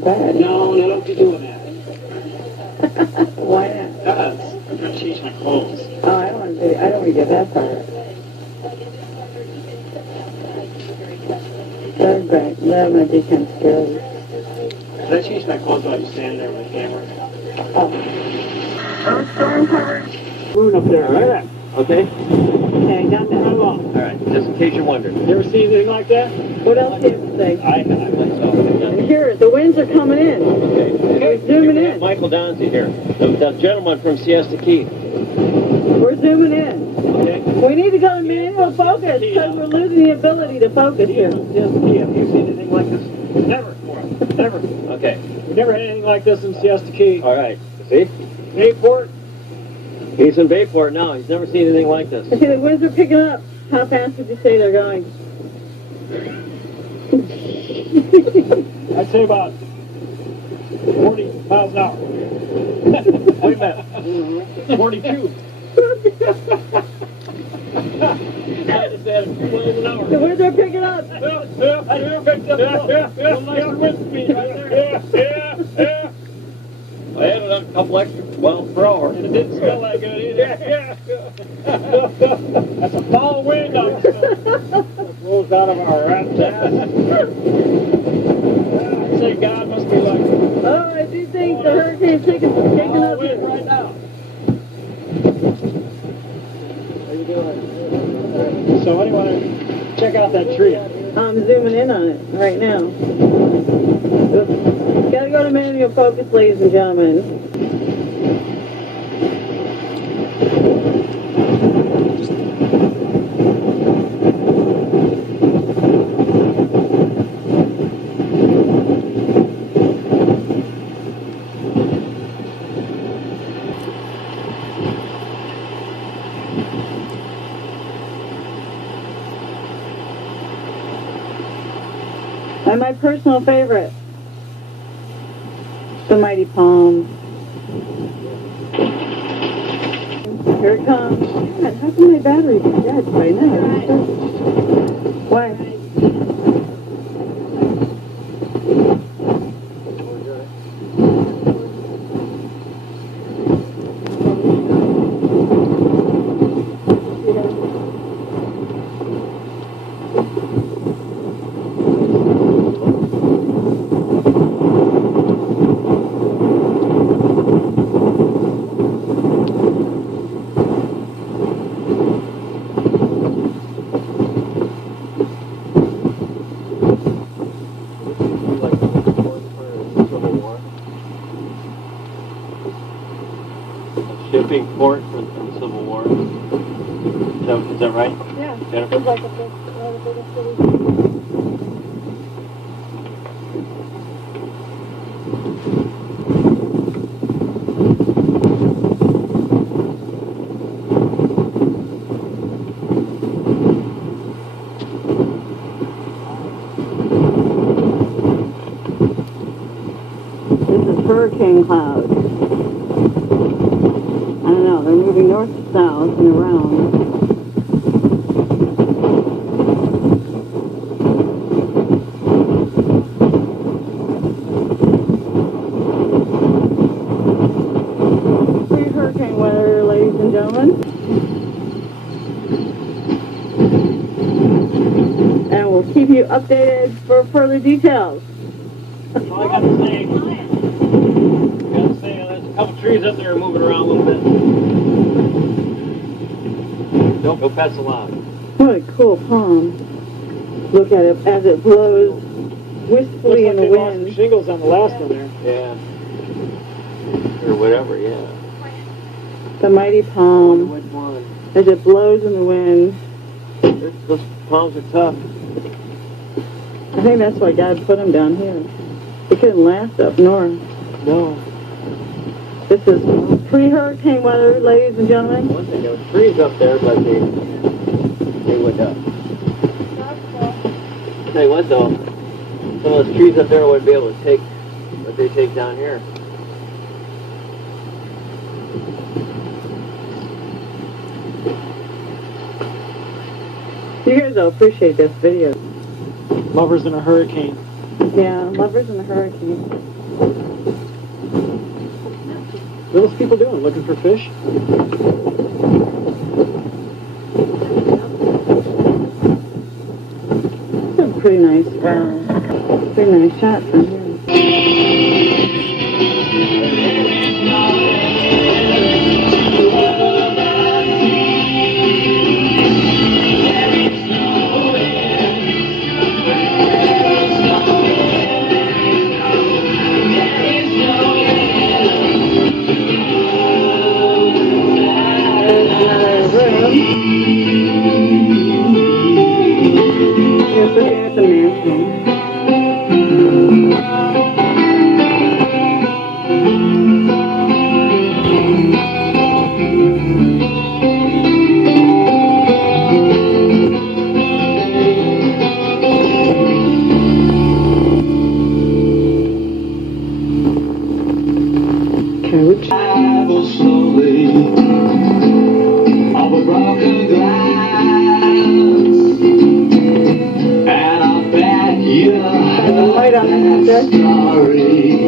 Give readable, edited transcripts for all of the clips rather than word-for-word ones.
bed. No, don't be doing that. Why not? Because I'm going to change my clothes. Oh, I don't want to get that part. That might be kind of scary. Can I change my clothes while you're standing there with the camera? Oh. Moon up there, right? Okay? Okay, got that. How long? All right, just in case you're wondering. You ever seen anything like that? What else do you have to say? I went so. Here, the winds are coming in. Okay. We're zooming We have in. Michael Donzi here, the gentleman from Siesta Key. We're zooming in. Okay? We need to go to manual focus because we're losing the ability to focus here. Have you seen anything like this? Never. Never. Okay. We never had anything like this in Siesta Key. All right. See? Bayport. He's in Bayport now. He's never seen anything like this. See, the winds are picking up. How fast would you say they're going? I'd say about 40 miles an hour. Wait a minute. 42. The winds are picking up. I never picked up a nice wind speed right there. I added a couple extra miles per hour. And it didn't smell that good either. That's a foul wind out there. That blows out of our rat's ass. I'd say God must be like, Oh, I do think the hurricane's taking foul up. wind right now. How you doing? So anyway, check out that tree. I'm zooming in on it right now. Gotta go to manual focus, ladies and gentlemen. And my personal favorite, the mighty palm. Here it comes. God, how can my battery be dead by now? Why? Shipping port for the Civil War. Is that right? Yeah. Jennifer? It's like a big, one of the biggest cities. This is hurricane clouds. I don't know, they're moving north to south and around. Pre-hurricane weather, ladies and gentlemen. And we'll keep you updated for further details. All I got to say, there's a couple trees up there moving around a little bit. Don't go past the line. What a cool palm. Look at it as it blows wistfully in the wind. Shingles on the last one there. Yeah. Or whatever, yeah. The mighty palm Which one? as it blows in the wind. Those palms are tough. I think that's why God put them down here. They couldn't last up north. No. This is pre-hurricane weather, ladies and gentlemen. One thing, there were trees up there, but they would, tell you what though, some of those trees up there wouldn't be able to take what they take down here. You guys will appreciate this video. Lovers in a hurricane. Yeah, lovers in the hurricane. What are those people doing? Looking for fish? That's a pretty nice shot from here. Here's looking at the mansion. Coach. Travel slowly over broken glass, and I bet you There's a light on the heard story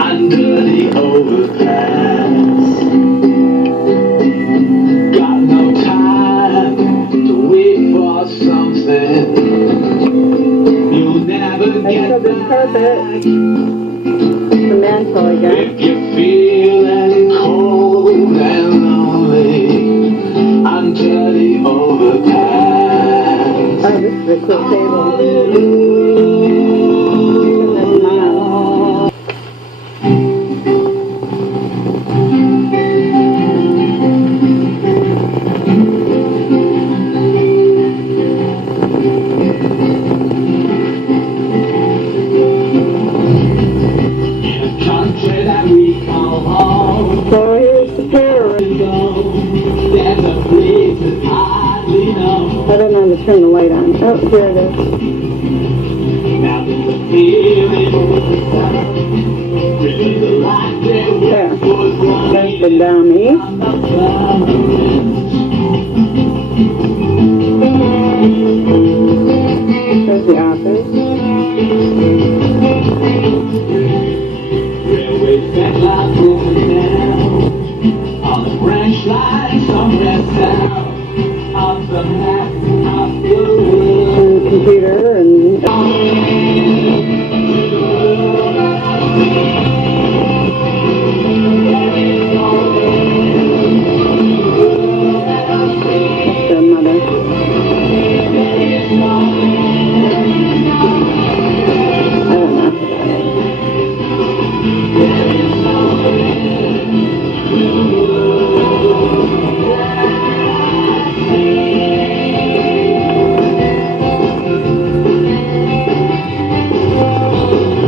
under the overpass. Got no time to wait for something you'll never I get took this carpet. back. The mantle again. If you're feeling cold and lonely under the overpass, Oh, this is a cool table. in a country that we call home, So here's the pair. there's a place that hardly knows. I don't know how to turn the light on. Oh, here it is. Now there's a feeling with the light that There. was There's the running dummy. on the submarines. There's the office. Railway track line broken down on the branch line somewhere south of the map of the world. And the computer and the mother. I don't know.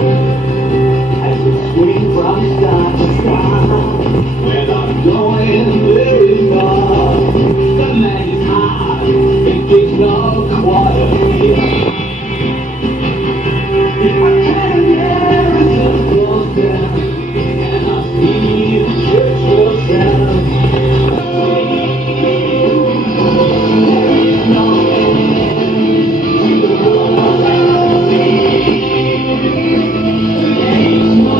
As we swing from star to star, we're not going very far. The land is high, it gives no quarter here. If I can hear it just goes down, and I see the church goes down. There is no end to the world that I see. There is no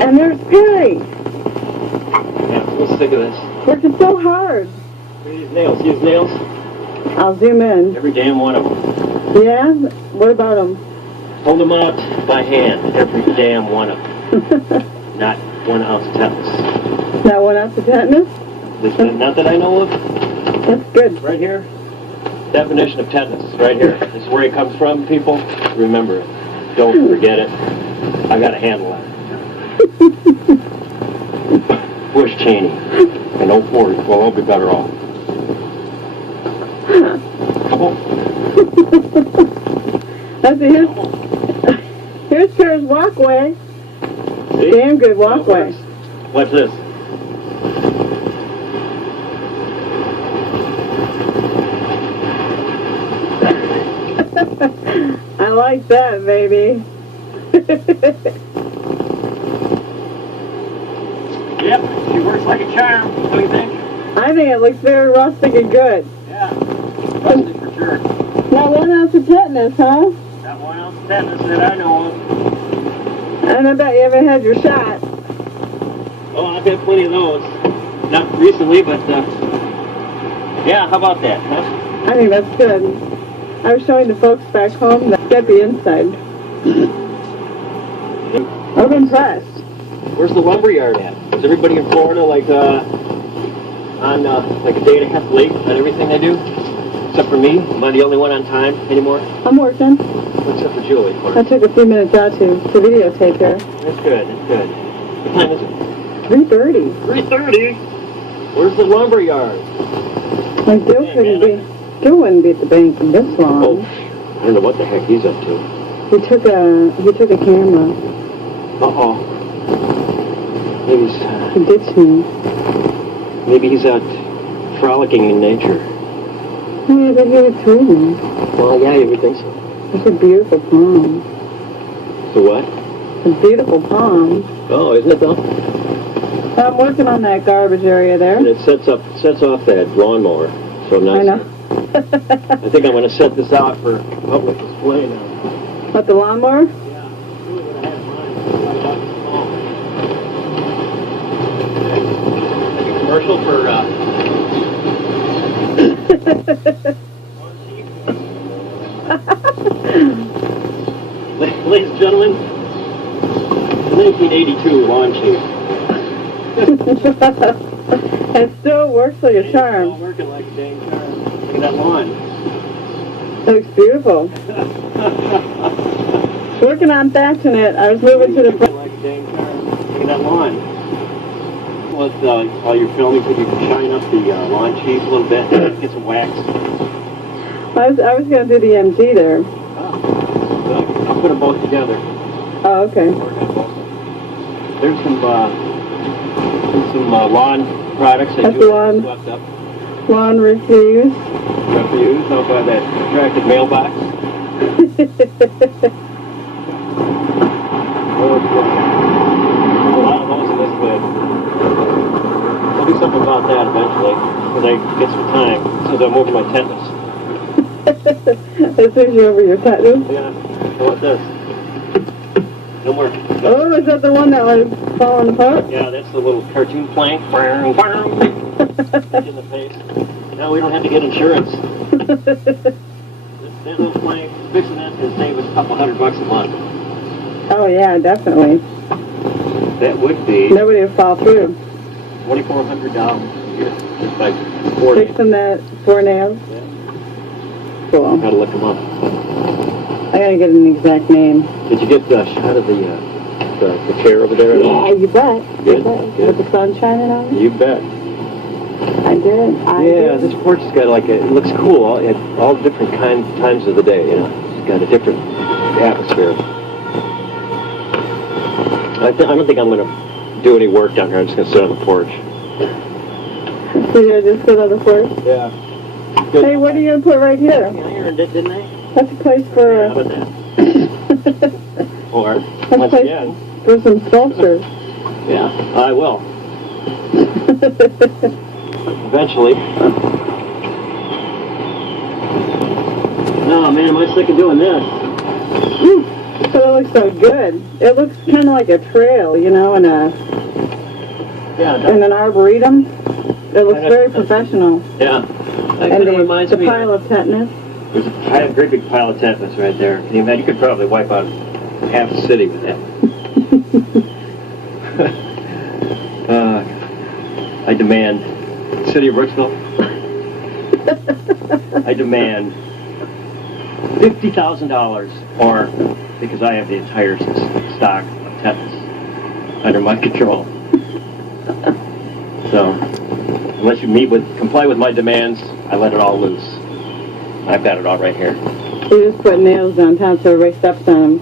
And there's Perry, Yeah, let's stick of this. working so hard. Use nails. Use nails. I'll zoom in. Every damn one of them. Yeah? What about him? Hold them out by hand. Every damn one of them. Not 1 ounce of tetanus. Not one ounce of tetanus? Not that I know of. That's good. Right here. Definition of tetanus is right here. This is where it comes from, people. Remember it. Don't forget it. I got a handle on it. Bush Cheney. And 04. Well, I'll be better off. Come on. That's here's Perry's walkway. See? Damn good walkway. Watch this. I like that, baby. Yep, she works like a charm, don't you think? I think it looks very rustic and good. Yeah, rustic for sure. Not 1 ounce of tetanus, huh? Not 1 ounce of tetanus that I know of. And I bet you haven't had your shot. Oh, I've had plenty of those. Not recently, but yeah, how about that, huh? I think that's good. I was showing the folks back home that get the inside. I'm impressed. Where's the lumber yard at? Is everybody in Florida like on like a day and a half late on everything they do? Except for me? Am I the only one on time anymore? I'm working. Except for Julie, of course. I took a few minutes out to videotape here. That's good, that's good. What time is it? 3:30. 3:30? Where's the lumber yard? Like Gil wouldn't be at the bank in this long. Oh, I don't know what the heck he's up to. He took a camera. Uh-oh. Maybe He ditched me. maybe he's out frolicking in nature. Yeah, but he was reading. Well, yeah, you would think so. It's a beautiful palm. The what? A beautiful palm. Oh, isn't it though? I'm working on that garbage area there. And it sets off that lawnmower so nice. I know. I think I'm going to set this out for public display now. What, the lawnmower? Yeah, really going to have mine. Like a commercial for ladies and gentlemen, 1982 lawn chief. It still works like a charm. It's all working like a dang charm. Look at that lawn. It looks beautiful. Working on thatching it. I was moving to the front. Like a dang charm. Look at that lawn. Well, while you're filming, could you shine up the lawn chief a little bit? Get some wax. I was going to do the MG there. Oh, I'll put them both together. Oh, okay. There's some lawn products that That's you lawn. swept up. Lawn refuse. Refuse out by that attractive mailbox. A lot of those in this lid. I'll do something about that eventually when I get some time, since I'm over my tetanus. As soon as you're over your tetanus. Yeah, how about this? No more. Oh, is that the one that was falling apart? Yeah, that's the little cartoon plank. In the face. Now we don't have to get insurance. That little plank, fixing that can save us a couple $100 a month. Oh, yeah, definitely. That would be Nobody would fall through. $2,400 a year, just by 40. Fixing that 4 nails. Yeah. Cool. Gotta look them up. I gotta get an exact name. Did you get a shot of the chair over there? Yeah, you bet. Good, You bet. good. With the sun shining on it? You bet. I did. Yeah, this porch has got it looks cool at all different times of the day, you know. It's got a different atmosphere. I don't think I'm going to do any work down here. I'm just going to sit on the porch. So you're just sit on the porch? Yeah. Good. Hey, what are you going to put right here? I ironed it, didn't I? That's a place for... How about that? Or, That's a once place again... for some sculptures. Yeah, I will. Eventually. Oh man, am I sick of doing this? So it looks so good. It looks kind of like a trail, you know, in an arboretum. It looks very professional. Yeah. And the pile of tetanus. There's a great big pile of tetanus right there. Can you imagine? You could probably wipe out half the city with that. I demand, City of Brooksville, I demand $50,000 or because I have the entire stock of tetanus under my control. So, unless you comply with my demands, I let it all loose. I've got it all right here. You just put nails downtown so everybody steps on them.